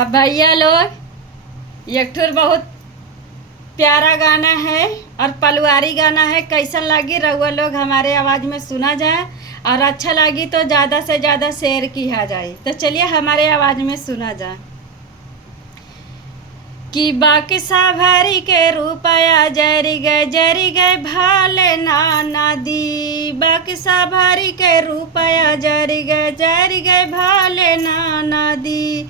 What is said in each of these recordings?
अब भैया लोग, एक ठुर बहुत प्यारा गाना है और पलवारी गाना है। कैसा लगी रउआ लोग हमारे आवाज़ में सुना जाए, और अच्छा लगी तो ज़्यादा से ज़्यादा शेयर किया जाए। तो चलिए हमारे आवाज़ में सुना जाए। कि बाकी साभरी के रुपया जरी गए भाले नाना दी। बाकी साभरी के रुपया जरी गए भाले नाना दी।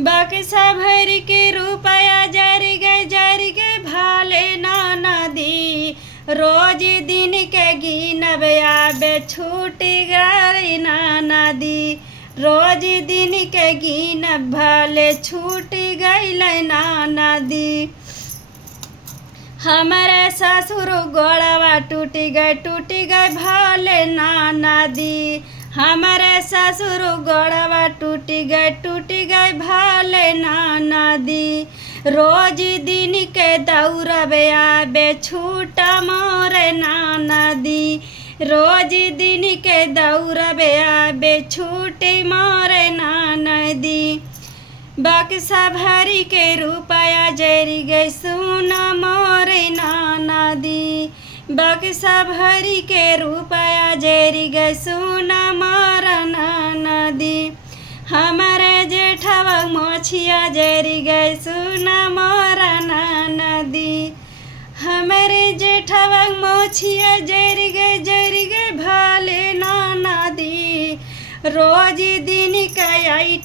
बाकी साभरी के रुपया जरी गए भाले नाना दी। रोज दिन के गिनब आबे छूटी गई नाना दी। रोज दिन के गिनब भाले छूटी गईल नाना दी। हमारे ससुर गोड़वा टूटी गए भाले नाना दी। हमारे ससुर गोड़वा टूटी गए भाले नाना दी। रोज दिन के दौड़बे आबे छूटा मोरे नाना दी। रोज दिन के दौड़बे आबे छूटी मोरे नाना दी। बक्सा भरी के रुपया जरी गई सुना मोरे नाना दी। बक्सा भरी के रुपया जरी गई सुना मोरा नाना दी। हमारे जेठवा मोछिया जरी गई सुना मोरा नाना दी। हमारे जेठवा मोछिया जरी गए भाले नाना दी। रोज दिन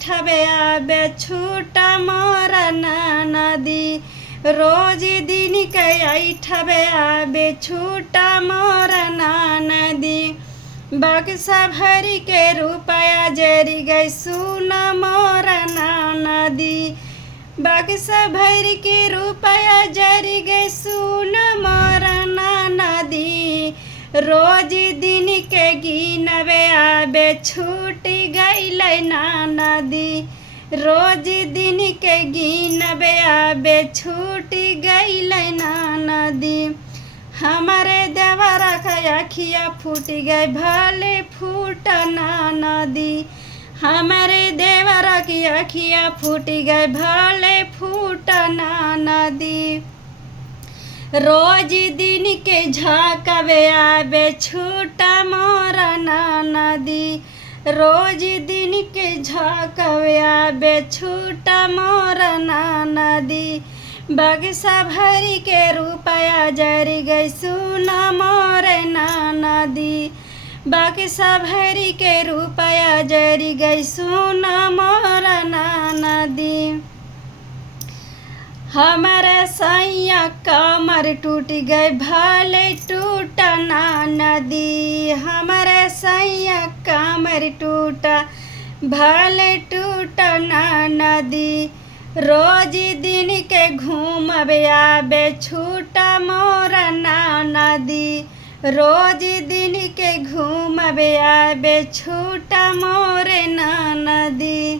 ठबे आबे छूटा मोरा नाना दी। रोज दिन ठबे आबे छूटा मोरा नाना दी। बक्सा भरी के रुपया जरी गई सुना मोरा नाना दी। बक्सा भरी के रुपया जरी गई सुना मोरा नाना दी। रोज दिन के गिनबे आबे छूटी गईल नाना दी। रोज दिन के गिनबे आबे छूटी गईल नाना दी। हमारे देवरा का अखिया फूटी गए भले फूट नाना दी। हमारे देवरा की अखिया फूटी गए भले फूट नाना दी। रोज दिन के झाकबे आबे छूटा मोरा नाना दी। रोज दिन के झाकबे आबे छूटा मोरा नाना दी। बक्सा भरी के रुपया जरी गई सुना मोरे नाना दी। बक्सा भरी के रुपया जरी गई सुना मोरा नाना दी। हमारे सैया कमर टूट गए भाले टूटा नाना दी। हमारे सैया कमर टूटा भाले टूटा नाना दी। रोज दिन के घूमबे आबे छूटा मोरा नाना दी। रोज दिन के घूमबे आबे छूटा मोरे नाना दी।